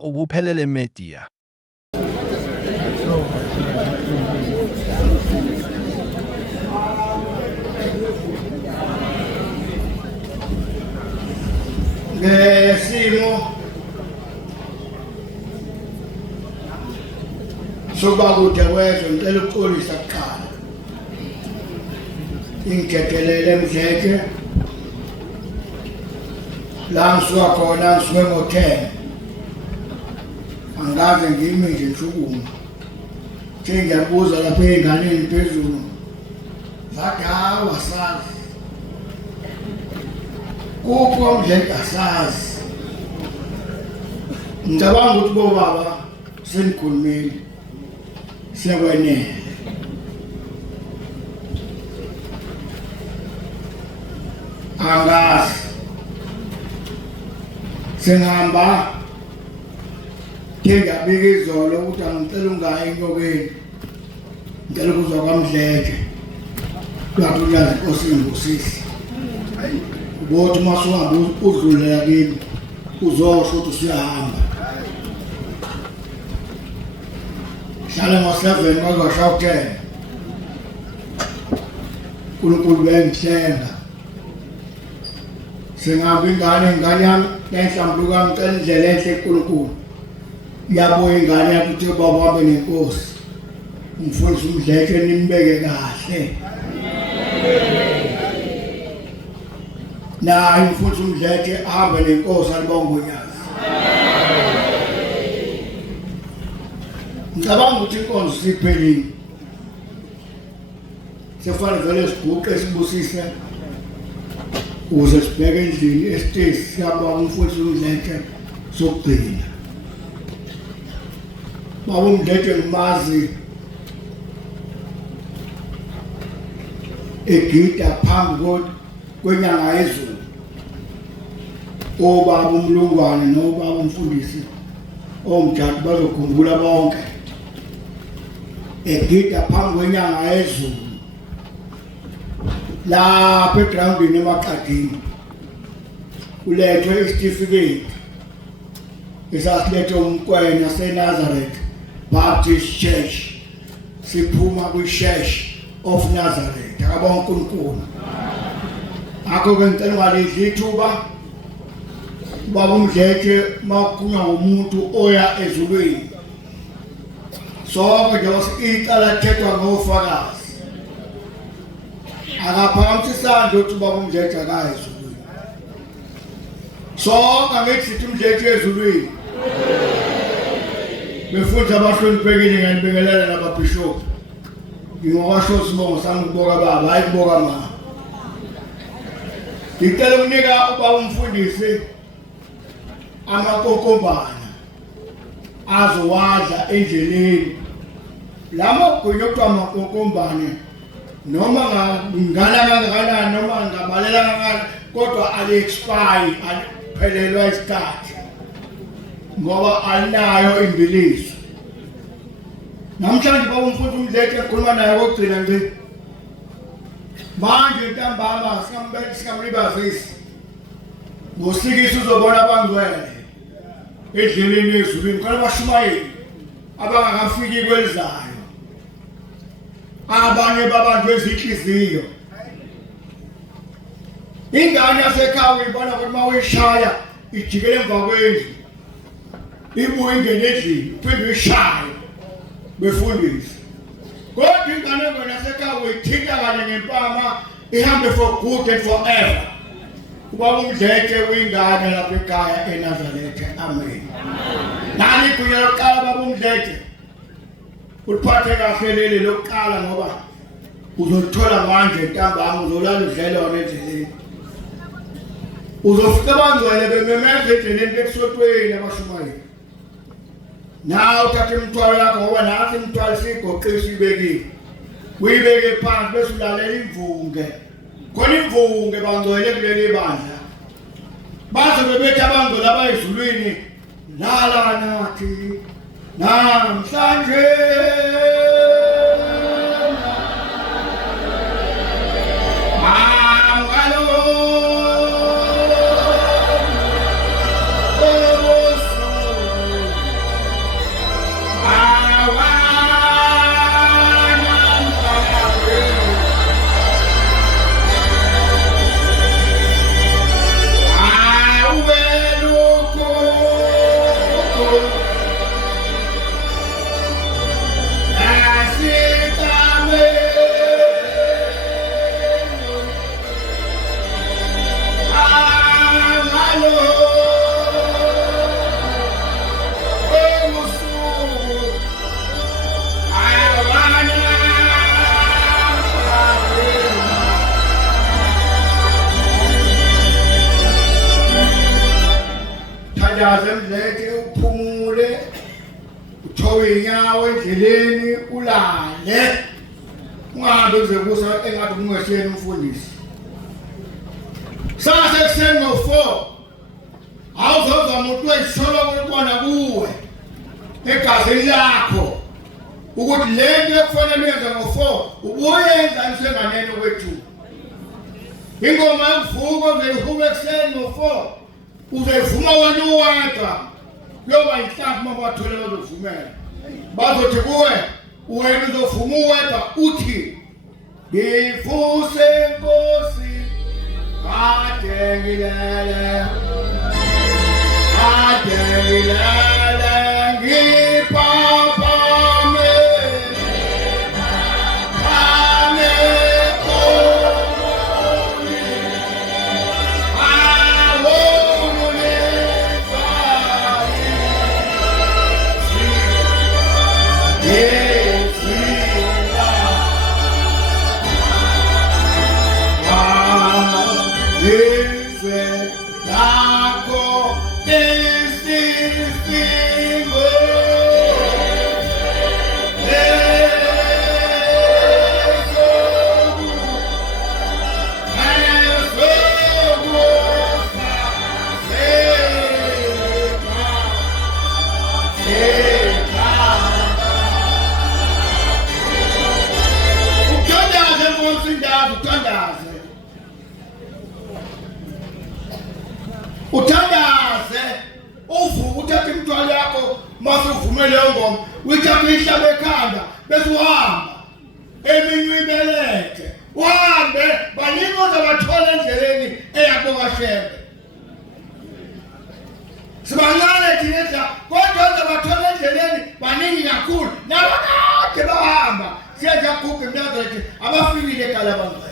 ubuphelele media. Ngesimo soba kude kwezwe ngicela ukuxolisa kuqala ingithethelele Mdletshe la ngisuka khona ngisuke ngo-10 angaze ngimi nje ngishukume nje ngiyabuza lapha ey'nganeni phezulu zathi hawa sazi kupho Mdletshe asazi ngicabanga ukuthi bobaba senikhulumile sekwenele angazi sengihamba ngiyabika izolo ukuthi angicela ungayi enyokeni ngicela ukuzwa kwaMdletshe kwathi uyazi inkosi ingusisi bothi masuhamba udlulela kimi uzosho ukuthi usuyahamba hlale ngo-7 kwazwasha u-10 uNkulunkulu bengihlenga sengihamba ingane yami yayihlambuluka ngicela indlela enhle uNkulunkulu yabuya ingane yathi uthe baba hambe nenkosi ngifundisa uMdletshe nimbeke kahle naye ngifundisa uMdletshe ahambe nenkosi alibonge unyazi ngicabanga ukuthi inkonzo siphelile sefana vele siguqe sibusise ukuze sibheke endlini esitezi siyabonga umfundisi uMdletshe sokugcina baba uMdletshe ngimazi egida phambi kwenyanga yezulu obaba uMlungwane nobaba umfundisi omjati bazokhumbula bonke egida phambi kwenyanga yezulu lapha egroundini eMaqadini ulethwe isitifiketi esasilethwe umkwena seNazareth Baptist Church siphuma kwiSheshe of Nazareth akabonga uNkulunkulu akho-ke ngicela ungalidli ithuba baba uMdletshe makukhulunywa ngomuntu oya ezulwini sonke njengoba icala lithethwa ngofakazi akaphakamise isandla ukuthi ubaba uMdletshe akayi ezulwini sonke angithi sithi uMdletshe ezulwini befundisa abahloniphekile nganibekelela nababhishophu ngingowasho sibongo sami ukuboka baba hayi kuboka mama ngicela ukunika ubaba umfundisi amakokombana azowadla endleleni lama gwinya ukuthi amakokombane noma ngingana kangakanani noma ngabalela kangakanani kodwa ali-expire aliphelelwa isikhathi ngoba alinayo imbiliso namhlanje baba umfundisi uMdletshe ekhuluma naye kokugcina nje manje ntambama sikamlibazisi ngosikisi uzobona abangcwele endleleni ezulwini khona abashumayeli abangakafiki kwelizayo abanye babanjwe izinhliziyo ingane yasekhaya uyibona ukuthi uma uyishaya ijikele emva kwendlu ibuye ingene endlini uphinde uyishaye befundisi kodwa ingane engone yasekhaya uyithinta kanye ngempama ihambe for good and forever ubaba uMdletshe uyingane lapha ekhaya eNazaretha amen nani igunya lokuqala baba uMdletshe uliphathe kahle leli lokuqala ngoba uzolithola manje ntambama uzolala udlele wona endleleni uzofika abangcwele bememeza endleleni bekusotweni abashumayeli nawe uthathe imithwalo yakho ngoba nathi imithwalo siyigoqisa uyibekile uyibeke phansi bese ulalela imvunge khona imvunge bangcwele kuleli bandla baze bebethi abangcwele abayizulwini lala nathi namhlanje Mdleke uphumule uthowe inyawo endleleni ulale ungahambe kuze kusa engathi kungehleli umfundisi sase kuseni ngo4 awuzoza umuntu wesolo kukhona kuwe egazini lakho ukuthi lento ekufanele uyenze ngo4 ubuyenza emsenganeni kwethu ingoma yokuvuka velihube kuseni ngo4 uzevuma wena uwedwa yoba inhlamvu mabathole bazovumela bazothi kuwe wena uzovuma uwedwa uthi ngifuse Nkosi kade ngilele ngiphapha uthandaze uvuka uthathe imithwalo yakho mase uvumele ngoma uyithathe ihlabe ekhanda bese uhamba eminye ibelethe uhambe baningi ozabathola endleleni eyakokashebe sibancane thina kodwa ozabathola endleleni baningi kakhulu nabakade bahamba siyaja kuke mnazareti abafikile eKalabangwa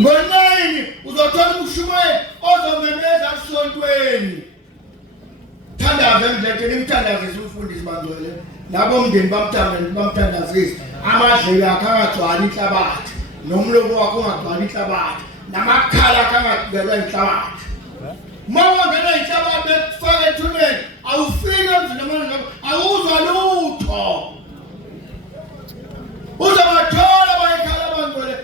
Ngolini uzothola umshumayeli ozomemeza esontweni. Thandaza Mdleke nimthandazise umfundisi bangcwele. Nabo umndeni bamthandazise. Amadlelo akhe angagcwali inhlabathi. Nomlomo wakhe ungagcwali inhlabathi. Namakhala akhe angagcwala inhlabathi. Mama ngena inhlabathi ekufaka ethuneni awufike emzini amandla awuzwa lutho. Uzobathola bayikhala bangcwele.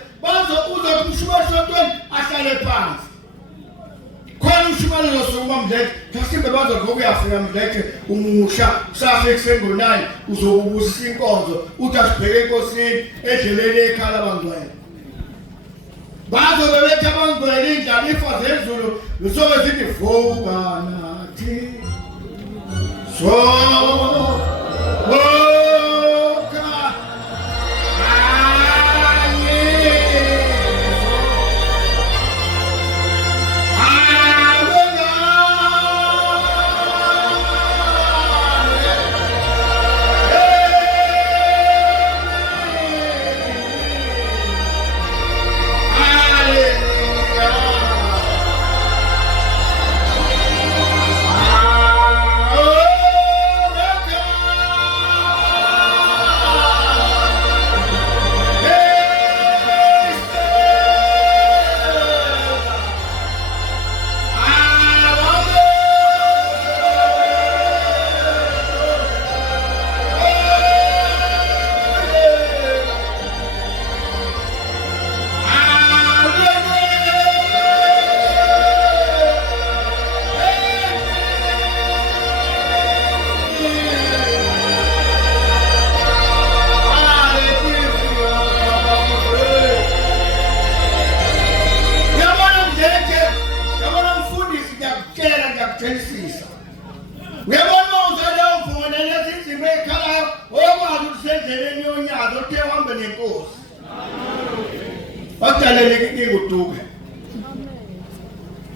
Uza kumshuma esontweni ahlale phansi. Khona umshumane losoma Mdleke, kasimbe bazokho kuyafika Mdleke umusha kusasa ekuseni ngo9 uzobusisa inkonzo uthi asibheke enkosini endleleni ekhala bangcwele. Bazobe bethe bangcwele indlala ifa zezulu lisobe zithi vuka nathi. So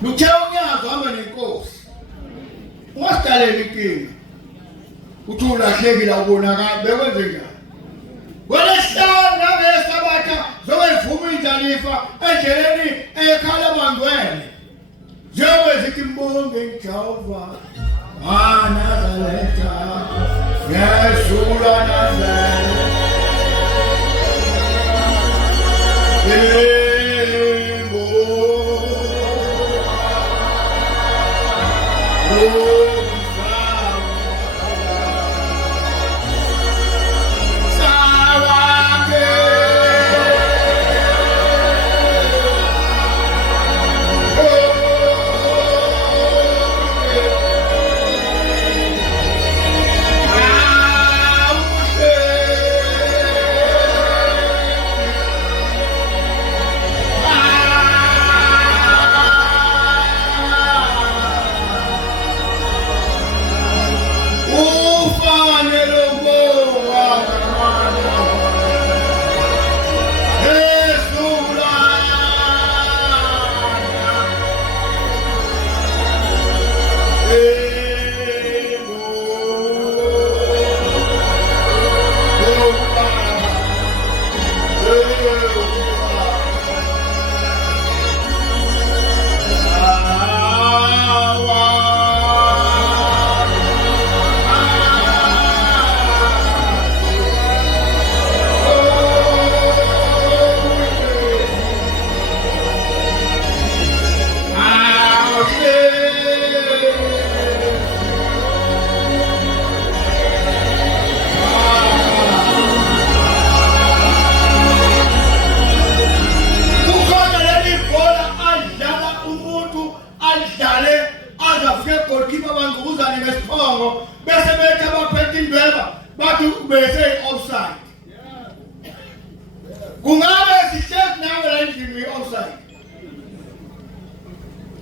Lucheo nyazo hamba nenkosi. Ungasidalela inkinga. Uthi ulahlekile ubonakala bekwenze njani? Welesihlanu nangesabatha zokwevuma indlalifa endleleni ekhala bangcwele. Njengoba zithi mbonge Jehova. Nazaretha. Yesu Nazaretha.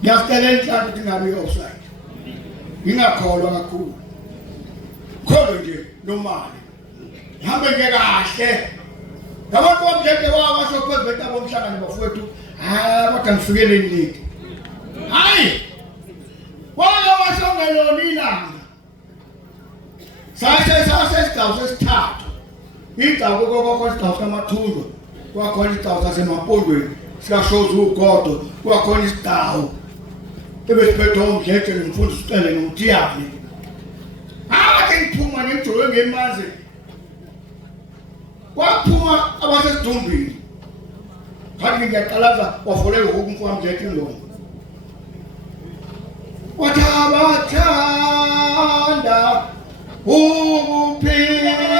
Yastelenhla ukuthi ngabe offside. Ngingakholwa kakhulu. Kholo nje nomali. Hambe nje kahle. Abantu bomjeke wakho phezulu bomhlangano bafowethu. Kodwa ngifikele endlini. Hayi. Wala wasongelona ilanga. Sase isigcawu sesithathu. Igcawu kokho isigcawu samathungo. Kwakhona isigcawu sasemapondweni. Sikashoza ugodo. Kwakhona isigcawu. Ebesiphethe umdleke nemfundo sicele nomthiyane. Ake ngiphuma ngijolo ngemanzi. Kwaphuma abasesidumbini. Kanti ngiyaqalaza wafole ukumfu wamdleke ingoma. Wathabathanda ukuphila.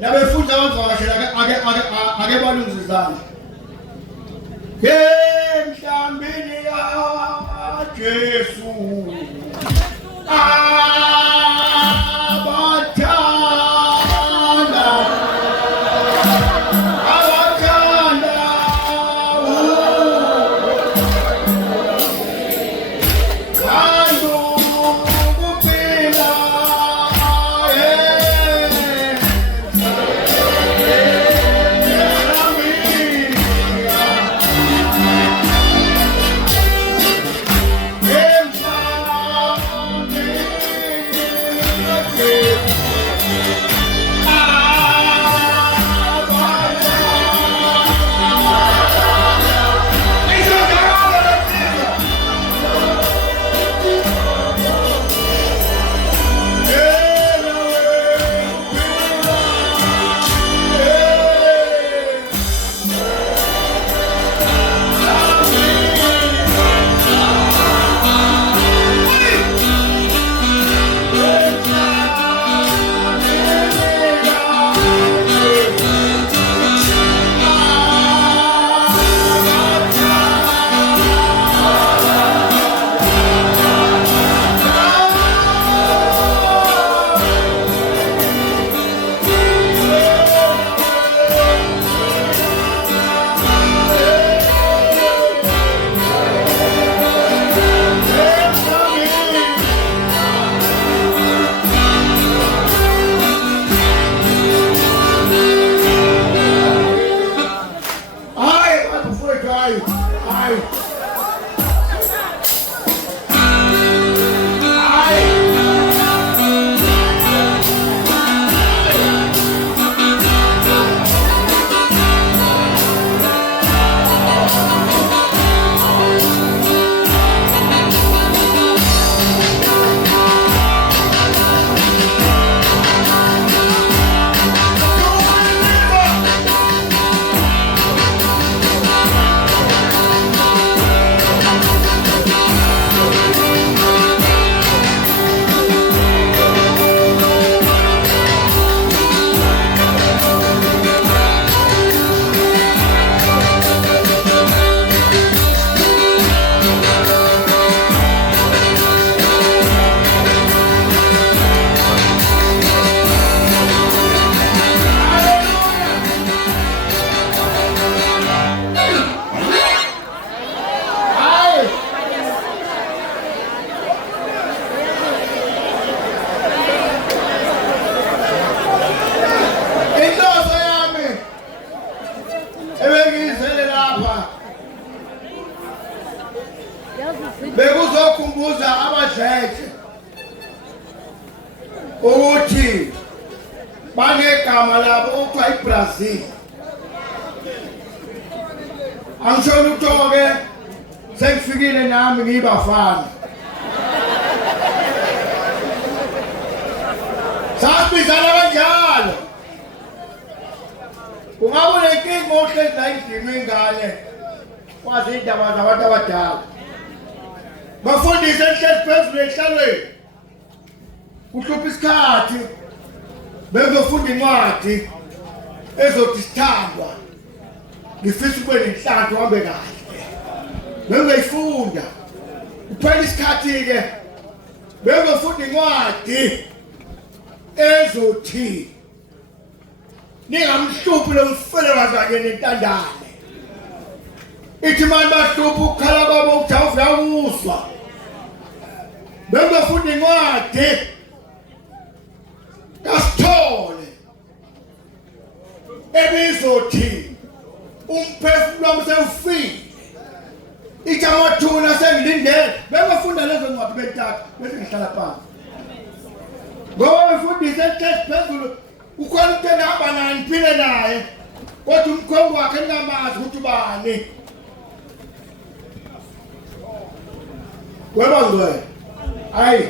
Nabefunda abavakashela ake balungisa izandla. Emhlambini kaJesu ukuthi banegama labo okuthiwa iBrazil. Angisho lutho ke sengifikile nami ngibafana. Sasibizana kanjalo. Ungabona inkinga ohlezi la indima ingane. Kwazi indaba zabantu abadala. Bafundise enhlezi phezulu ehlalweni. Kuhlupha isikhathi. Bezofunda incwadi ezothi sithandwa. Ngifisa ube nenhlanhla uhambe kahle. Bengayifunda. Kuphela isikhathi ke. Bengofunda incwadi ezothi ningamhluphi lo mfelekazi kanye nentandane. Ithi manje bahlupha ukukhala kwabo ukujawuva yakuzwa. Bengofunda incwadi kaSithole ebizothi umphefumulo wami sewufile. Ithi amathuna sengilindele. Bengofunda lezo ncwadi bentathu bese ngihlala phansi. Ngoba befundise enhlezi phezulu ukhona umuntu enihamba naye niphile naye kodwa umkhongo wakhe ningamazi ukuthi ubani. Weba ngcwele. Hayi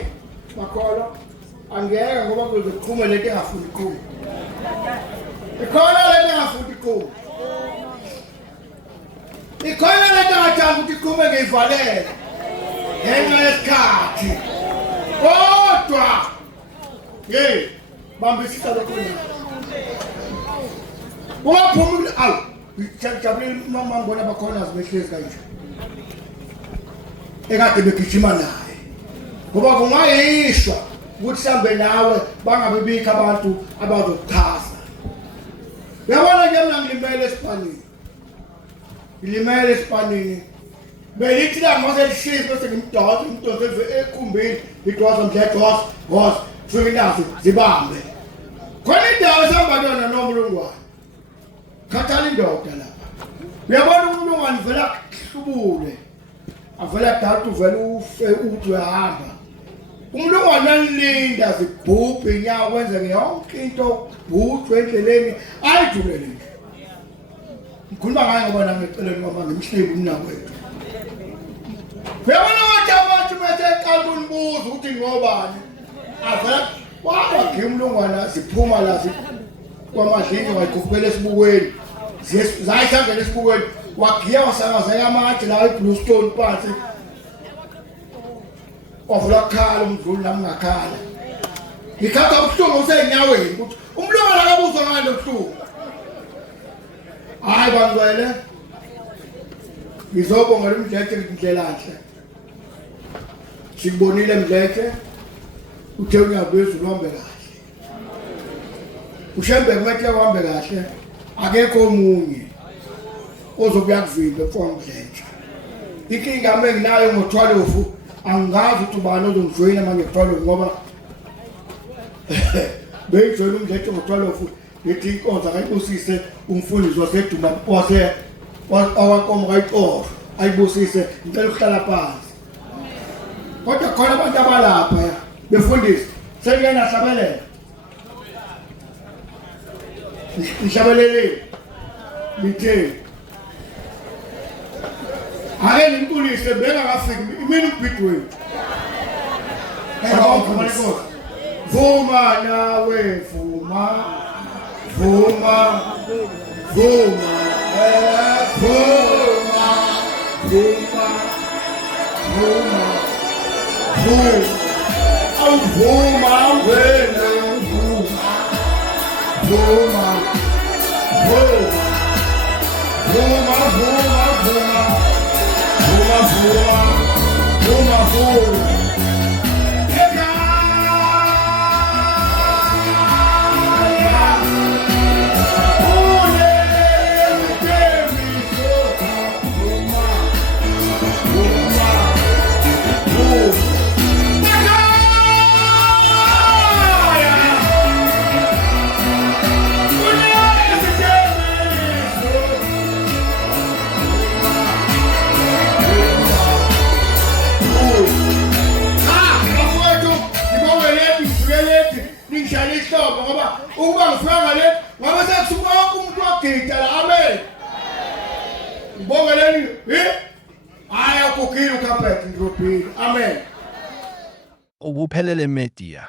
makholwa angeke ngoba kuzoqhuma lento engafuni iqhuma. Ikhona lento engafuni iqhuma. Ikhona lento engathanda ukuthi iqhume ngeyivalela. Ngenxa yesikhathi. Kodwa hey, bambisisa lokho. Uyaphumula awu. Ngijabulile mama ngibona bakhona azibehlezi kanje. Ekade begijima naye. Ngoba kungayishwa ukuthi sambe nawe bangabe bikho abantu abazokuchaza. Yabona nje mina ngilimele esipanini. Ngilimele esipanini. Belithi la mase lishisi bese ngimdala umntoze ekhumbini idwaza mdledwa was Finginazi zibambe. Khona indawo sihamba yona nomlungwane. Khathala indoda lapha. Uyabona umlungwane vela kuhlubule. Avela dathu vela ufe uthi uyahamba. Umlungwane alilinda zibhubhe inyawo kwenze yonke into ubhuthwe endleleni ayijulele nje. Ngikhuluma ngayo ngoba nami eceleni ngoba ngimhlibi umnakwethu. Uyabona ukuthi abantu bethe eqala unibuza ukuthi ngobani. Avela waba ngimlungwana siphuma la kwamadlinga wayikhuphela esibukweni zayisangena esibukweni wagiya wasangazeka amathi la eBlue Stone phansi wavula khala umdluli nami ngakhala ngikhatha ubuhlungu usenyaweni ukuthi umlungwana akabuzwa ngalo ubuhlungu. Hayi bangwele ngizobonga lo Mdletshe ngindlelahle sikubonile Mdletshe uthe uyabezu uhambe kahle. Ushembe kumele uhambe kahle. Akekho omunye ozobuya kuvimba for Mdletshe. Inkinga enginayo ngo-12 angazi ukuthi ubani ozongijoyina manje ngo-12 ngoba beyijoyina uMdletshe ngo-12 ngithi inkonzo akayibusise umfundisi waseduma wawankomo kayiqofa ayibusise ngicela ukuhlala phansi. Kodwa khona abantu abalapha befundisi sengena hlabelela ngihlabelele lithe ake nimpulise bengakafiki imini ubhidweni vuma nawe vuma vuma vuma vuma vuma vuma vuma vuma wena vuma vuma vuma vuma vuma vuma vuma vuma vuma ukuba ngifika ngale ngabe sekusuka wonke umuntu wagida la amen ngibongeleni hayi akugile ukhaphethe ngirobhile amen Ubuphelele Media.